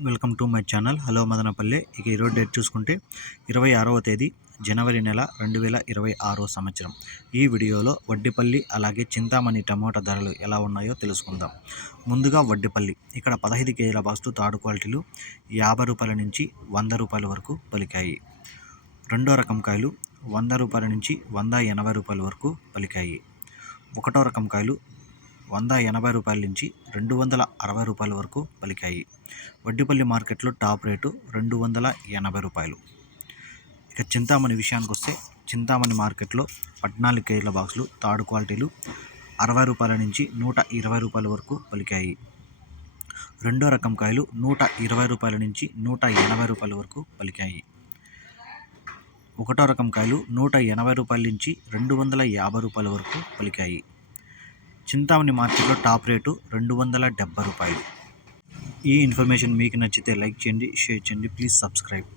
Welcome to my channel. Hello Madanapalle. ఇక ఈరోజు date చూసుకుంటే ఇరవై ఆరవ తేదీ జనవరి నెల రెండు వేల ఇరవై ఆరో సంవత్సరం. ఈ వీడియోలో వడ్డిపల్లి అలాగే చింతామణి టమోటా ధరలు ఎలా ఉన్నాయో తెలుసుకుందాం. ముందుగా వడ్డిపల్లి. ఇక్కడ పదహైదు కేజీల బాస్తు తాడు క్వాలిటీలు యాభై రూపాయల నుంచి వంద రూపాయల వరకు పలికాయి. రెండో రకం కాయలు వంద రూపాయల నుంచి వంద ఎనభై రూపాయల వరకు పలికాయి. ఒకటో రకం కాయలు వంద ఎనభై రూపాయల నుంచి రెండు వందల అరవై రూపాయల వరకు పలికాయి. వడ్డిపల్లి మార్కెట్లో టాప్ రేటు రెండు వందల ఎనభై రూపాయలు. ఇక చింతామణి విషయానికి వస్తే చింతామణి మార్కెట్లో పద్నాలుగు కేజీల బాక్సులు తాడు క్వాలిటీలు అరవై రూపాయల నుంచి నూట ఇరవై రూపాయల వరకు పలికాయి. రెండో రకం కాయలు నూట ఇరవై రూపాయల నుంచి నూట ఎనభై రూపాయల వరకు పలికాయి. ఒకటో రకం కాయలు నూట ఎనభై రూపాయల నుంచి రెండు వందల యాభై రూపాయల వరకు పలికాయి. చింతామణి మార్కెట్లో టాప్ రేటు రెండు వందల డెబ్బై రూపాయలు. ఈ ఇన్ఫర్మేషన్ మీకు నచ్చితే లైక్ చేయండి షేర్ చేయండి ప్లీజ్ సబ్స్క్రైబ్.